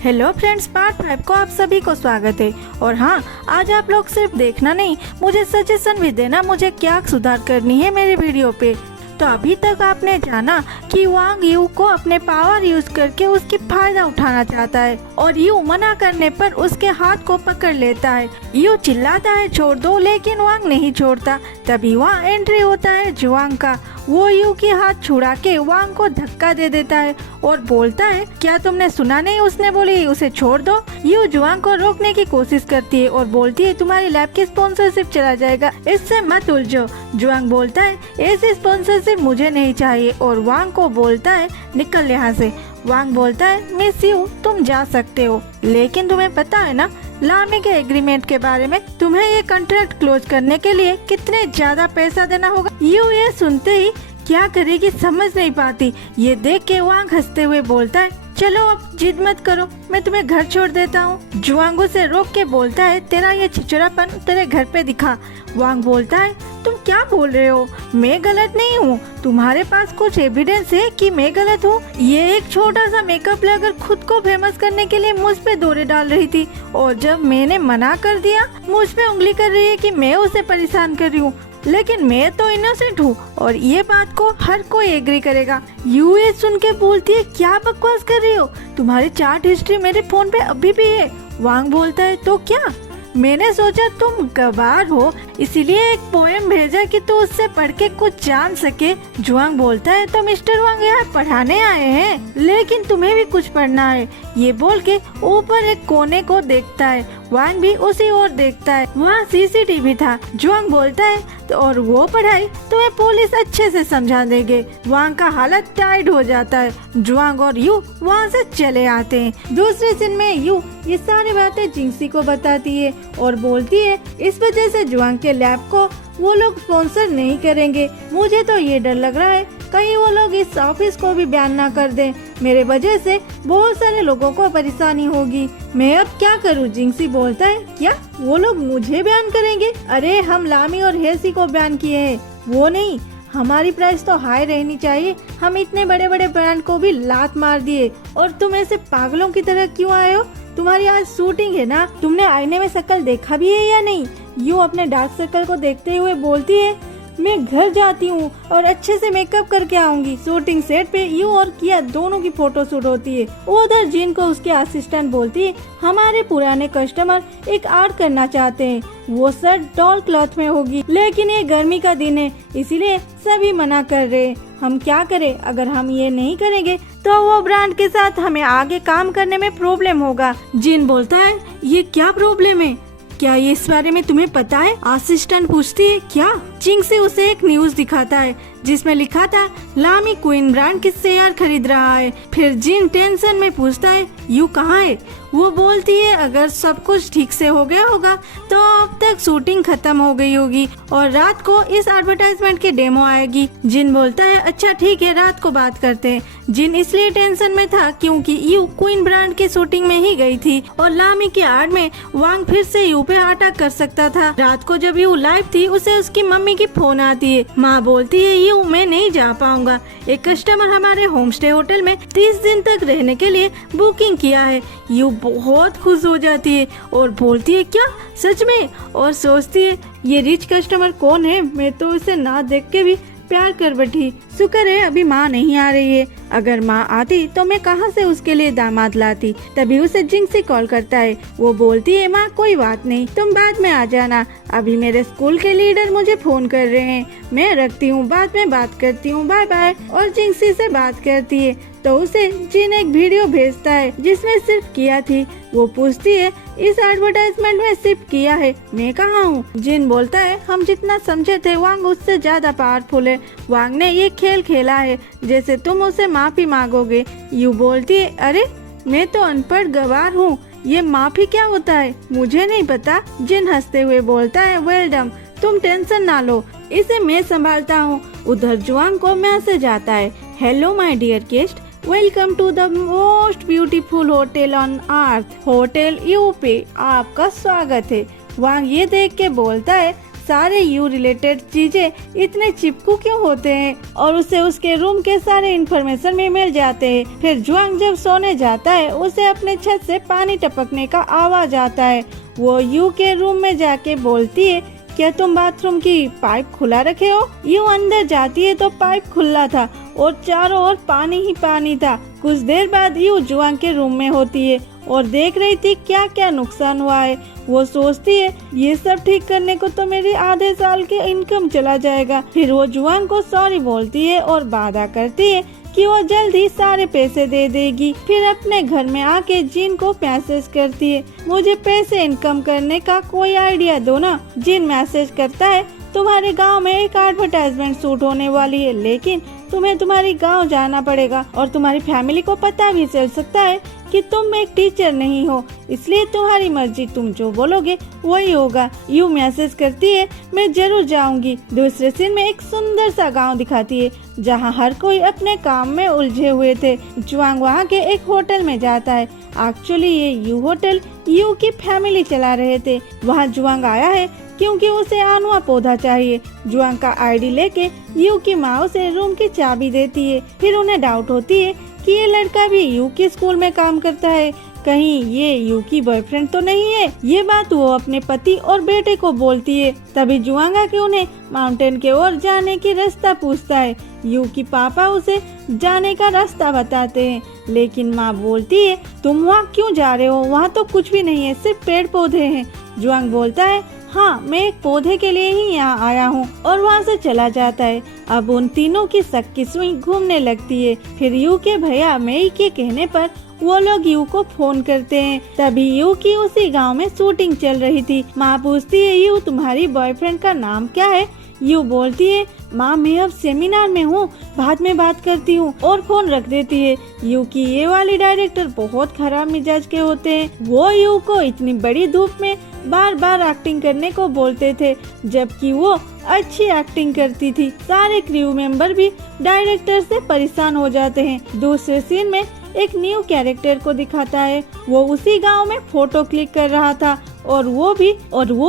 Hello friends, part 5 को आप सभी को स्वागत है। और हाँ, आज आप लोग सिर्फ देखना नहीं, मुझे सजेशन भी देना मुझे क्या सुधार करनी है मेरे वीडियो पे। तो अभी तक आपने जाना कि वांग यू को अपने पावर यूज करके उसकी फायदा उठाना चाहता है और यू मना करने पर उसके हाथ को पकड़ लेता है। यू चिल्लाता है छोड़ दो, लेकिन वांग नहीं छोड़ता। तभी वहाँ एंट्री होता है जुआंग का। वो यू के हाथ छुड़ा के वांग को धक्का दे देता है और बोलता है क्या तुमने सुना नहीं, उसने बोली उसे छोड़ दो। यू जुआंग को रोकने की कोशिश करती है और बोलती है तुम्हारी लैब की स्पॉन्सरशिप चला जाएगा, इससे मत उलझो। जुआंग बोलता है ऐसी स्पॉन्सरशिप मुझे नहीं चाहिए और वांग को बोलता है निकल यहाँ से। वांग बोलता है मिस यू, तुम जा सकते हो, लेकिन तुम्हें पता है ना लामी के एग्रीमेंट के बारे में, तुम्हें ये कॉन्ट्रैक्ट क्लोज करने के लिए कितने ज्यादा पैसा देना होगा। यू ये सुनते ही क्या करेगी समझ नहीं पाती। ये देख के वांग हंसते हुए बोलता है चलो अब जिद मत करो, मैं तुम्हें घर छोड़ देता हूँ। जुआंग उसे रोक के बोलता है तेरा ये छिछोरापन तेरे घर पे दिखा। वांग बोलता है तुम क्या बोल रहे हो, मैं गलत नहीं हूँ, तुम्हारे पास कुछ एविडेंस है कि मैं गलत हूँ। ये एक छोटा सा मेकअप लेकर खुद को फेमस करने के लिए मुझ पे दौरे डाल रही थी और जब मैंने मना कर दिया मुझ पे उंगली कर रही है कि मैं उसे परेशान कर रही हूँ, लेकिन मैं तो इनोसेंट हूँ और ये बात को हर कोई एग्री करेगा। यूए सुन के बोलती है क्या बकवास कर रही हो, तुम्हारी चैट हिस्ट्री मेरे फोन पे अभी भी है। वांग बोलता है तो क्या, मैंने सोचा तुम गवार हो इसीलिए एक पोएम भेजा कि तू उससे पढ़ के कुछ जान सके। जुआंग बोलता है तो मिस्टर वांग यहाँ पढ़ाने आए हैं, लेकिन तुम्हें भी कुछ पढ़ना है। ये बोल के ऊपर एक कोने को देखता है। वांग भी उसी ओर देखता है, वहाँ सीसीटीवी था। जुआंग बोलता है तो और वो पढ़ाई तुम्हें पुलिस अच्छे से समझा देंगे। वांग का हालत टाइट हो जाता है। जुआंग और यू वहाँ से चले आते हैं। दूसरे सीन में यू ये सारी बातें जिंगसी को बताती है और बोलती है इस वजह से जुआंग के लैब को वो लोग स्पॉन्सर नहीं करेंगे। मुझे तो ये डर लग रहा है कहीं वो लोग इस ऑफिस को भी बैन ना कर दें, मेरे वजह से बहुत सारे लोगों को परेशानी होगी। मैं अब क्या करूं? जिंगसी बोलता है क्या वो लोग मुझे बैन करेंगे? अरे हम लामी और हेसी को बैन किए हैं, वो नहीं। हमारी प्राइस तो हाई रहनी चाहिए, हम इतने बड़े बड़े ब्रांड को भी लात मार दिए और तुम ऐसे पागलों की तरह क्यों आए हो? तुम्हारी आज शूटिंग है ना, तुमने आईने में शक्ल देखा भी है या नहीं? यू अपने डार्क सर्कल को देखते हुए बोलती है मैं घर जाती हूँ और अच्छे से मेकअप करके आऊंगी। शूटिंग सेट पे यू और किया दोनों की फोटो शूट होती है। उधर जिन को उसके असिस्टेंट बोलती है हमारे पुराने कस्टमर एक आर्ट करना चाहते हैं, वो शर्ट डॉल क्लॉथ में होगी, लेकिन ये गर्मी का दिन है इसीलिए सभी मना कर रहे हैं। हम क्या करें? अगर हम ये नहीं करेंगे तो वो ब्रांड के साथ हमें आगे काम करने में प्रॉब्लम होगा। जिन बोलता है ये क्या प्रॉब्लम है, क्या ये इस बारे में तुम्हें पता है? असिस्टेंट पूछती है क्या? जिंग से उसे एक न्यूज दिखाता है जिसमें लिखा था लामी क्वीन ब्रांड के शेयर खरीद रहा है। फिर जिन टेंशन में पूछता है यू कहाँ है? वो बोलती है अगर सब कुछ ठीक से हो गया होगा तो अब तक शूटिंग खत्म हो गई होगी और रात को इस एडवर्टाइजमेंट की डेमो आएगी। जिन बोलता है अच्छा ठीक है, रात को बात करते हैं। जिन इसलिए टेंशन में था क्योंकि यू क्वीन ब्रांड की शूटिंग में ही गई थी और लामी के आड़ में वांग फिर से यू पे अटैक कर सकता था। रात को जब यू लाइव थी उसे उसकी मम्मी की फोन आती है। माँ बोलती है यू मैं नहीं जा पाऊंगा, एक कस्टमर हमारे होम स्टे होटल में 30 दिन तक रहने के लिए बुकिंग किया है। यू बहुत खुश हो जाती है और बोलती है क्या सच में? और सोचती है ये रिच कस्टमर कौन है, मैं तो उसे ना देख के भी प्यार कर बैठी। शुक्र है अभी माँ नहीं आ रही है, अगर माँ आती तो मैं कहाँ से उसके लिए दामाद लाती। तभी उसे जिंग से कॉल करता है। वो बोलती है माँ कोई बात नहीं, तुम बाद में आ जाना, अभी मेरे स्कूल के लीडर मुझे फोन कर रहे हैं, मैं रखती हूँ, बाद में बात करती हूँ, बाय बाय। और जिंगसी से बात करती है तो उसे जिन एक वीडियो भेजता है जिसमें सिर्फ किया थी। वो पूछती है इस एडवर्टाइजमेंट में सिर्फ किया है, मैं कहाँ हूँ? जिन बोलता है हम जितना समझे थे वांग उससे ज्यादा पावरफुल है, वांग ने ये खेल खेला है जैसे तुम उसे माफी मांगोगे। यू बोलती है अरे मैं तो अनपढ़ गवार हूँ, ये माफी क्या होता है मुझे नहीं पता। जिन हंसते हुए बोलता है वेल डन, तुम टेंशन ना लो, इसे मैं संभालता हूँ। उधर जुआंग को मैसेज आता है hello my dear guest, welcome to the most beautiful hotel on earth, hotel you पे आपका स्वागत है। वांग ये देख के बोलता है सारे यू रिलेटेड चीजें इतने चिपकू क्यों होते हैं, और उसे उसके रूम के सारे इन्फॉर्मेशन में मिल जाते हैं। फिर जुआंग जब सोने जाता है उसे अपने छत से पानी टपकने का आवाज आता है। वो यू के रूम में जाके बोलती है, क्या तुम बाथरूम की पाइप खुला रखे हो? यू अंदर जाती है तो पाइप खुला था और चारों ओर पानी ही पानी था। कुछ देर बाद यू जुआंग के रूम में होती है और देख रही थी क्या क्या नुकसान हुआ है। वो सोचती है ये सब ठीक करने को तो मेरी आधे साल की इनकम चला जाएगा। फिर वो जुआंग को सॉरी बोलती है और वादा करती है कि वो जल्द ही सारे पैसे दे देगी। फिर अपने घर में आके जिन को मैसेज करती है, मुझे पैसे इनकम करने का कोई आइडिया दो ना। जिन मैसेज करता है, तुम्हारे गांव में एक एडवर्टाइजमेंट शूट होने वाली है, लेकिन तुम्हें तुम्हारी गांव जाना पड़ेगा और तुम्हारी फैमिली को पता भी चल सकता है कि तुम एक टीचर नहीं हो, इसलिए तुम्हारी मर्जी, तुम जो बोलोगे वही होगा। यू मैसेज करती है, मैं जरूर जाऊंगी। दूसरे सीन में एक सुंदर सा गांव दिखाती है जहां हर कोई अपने काम में उलझे हुए थे। जुआंग वहां के एक होटल में जाता है। एक्चुअली ये यू होटल यू की फैमिली चला रहे थे। वहाँ जुआंग आया है क्योंकि उसे आनुआ पौधा चाहिए। जुआंग का आईडी लेके यू की माँ उसे रूम की चाबी देती है। फिर उन्हें डाउट होती है कि ये लड़का भी यू के स्कूल में काम करता है, कहीं ये यू की बॉयफ्रेंड तो नहीं है। ये बात वो अपने पति और बेटे को बोलती है। तभी जुआंग आके उन्हें माउंटेन के ओर जाने की रास्ता पूछता है। यू की पापा उसे जाने का रास्ता बताते हैं, लेकिन माँ बोलती है तुम वहाँ क्यों जा रहे हो, वहाँ तो कुछ भी नहीं है, सिर्फ पेड़ पौधे हैं। जुआंग बोलता है हाँ, मैं एक पौधे के लिए ही यहाँ आया हूँ, और वहाँ से चला जाता है। अब उन तीनों की शक की सुई घूमने लगती है। फिर यू के भैया मेई के कहने पर वो लोग यू को फोन करते हैं। तभी यू की उसी गांव में शूटिंग चल रही थी। माँ पूछती है यू तुम्हारी बॉयफ्रेंड का नाम क्या है? यू बोलती है माँ मैं अब सेमिनार में हूँ, बाद में बात करती हूँ, और फोन रख देती है। यू की ये वाली डायरेक्टर बहुत खराब मिजाज के होते हैं। वो यू को इतनी बड़ी धूप में बार बार एक्टिंग करने को बोलते थे, जबकि वो अच्छी एक्टिंग करती थी। सारे क्रू मेंबर भी डायरेक्टर से परेशान हो जाते हैं। दूसरे सीन में एक न्यू कैरेक्टर को दिखाता है। वो उसी गांव में फोटो क्लिक कर रहा था और वो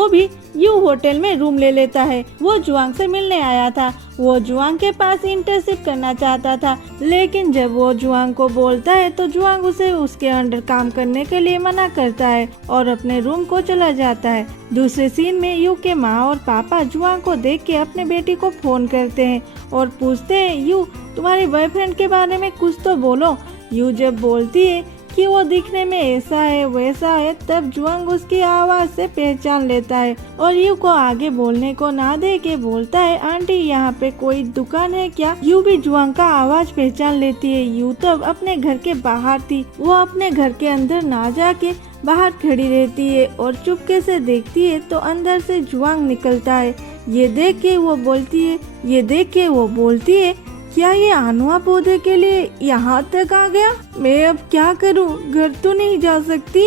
भी यू होटल में रूम ले लेता है। वो जुआंग से मिलने आया था। वो जुआंग के पास इंटर्नशिप करना चाहता था, लेकिन जब वो जुआंग को बोलता है तो जुआंग उसे उसके अंडर काम करने के लिए मना करता है और अपने रूम को चला जाता है। दूसरे सीन में यू के माँ और पापा जुआंग को देख के अपने बेटी को फोन करते हैं और पूछते हैं यू तुम्हारे बॉयफ्रेंड के बारे में कुछ तो बोलो। यू जब बोलती है कि वो दिखने में ऐसा है वैसा है, तब जुआंग उसकी आवाज से पहचान लेता है और यू को आगे बोलने को ना दे के बोलता है आंटी यहाँ पे कोई दुकान है क्या? यू भी जुआंग का आवाज पहचान लेती है। यू तब अपने घर के बाहर थी। वो अपने घर के अंदर ना जाके बाहर खड़ी रहती है और चुपके से देखती है तो अंदर से जुआंग निकलता है। ये देख के वो बोलती है क्या ये आनुआ पौधे के लिए यहाँ तक आ गया? मैं अब क्या करूँ, घर तो नहीं जा सकती।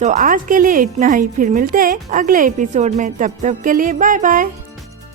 तो आज के लिए इतना ही, फिर मिलते हैं अगले एपिसोड में। तब तक के लिए बाय बाय।